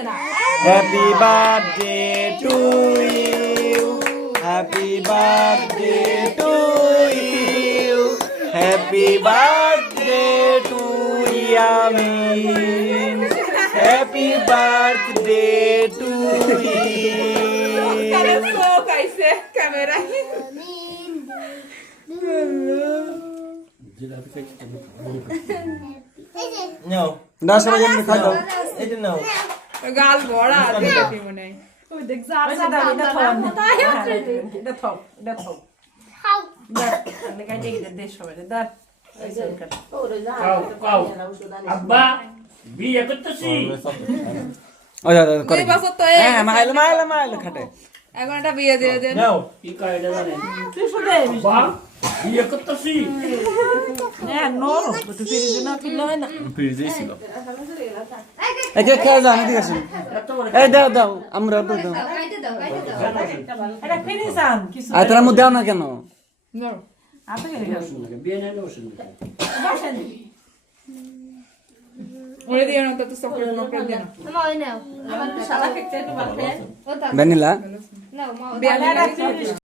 Happy birthday to you. Happy birthday to you. Happy birthday to Yamin. Happy birthday to you. No. দাও সবাই এমনি খাই দাও এটা নাও গাল ভরা আছে কি মনে হয় ওই দেখ যা যা এটা থপ আমি কাই দেখি দেশ সবাই দাঁড় আব্বা বিয়ে করতেছি ওই দাও করে দুই বছর তো হ্যাঁ মাইলে খাটে এখন একটা বিয়ে দিয়ে দেন নাও কি কয় এটা জানেন আব্বা বিয়ে করতেছি ফ্রিজে ছিল এই যে খেয়ে যাও ঠিক আছে এই দাও দাও আমরা দাও দাও আর তোরা মধ্যে দাও না কেন বিয়ে নেই বসে ওরে দিও না তো চকলেট মকলেট দেন ভ্যানিলা বিয়ে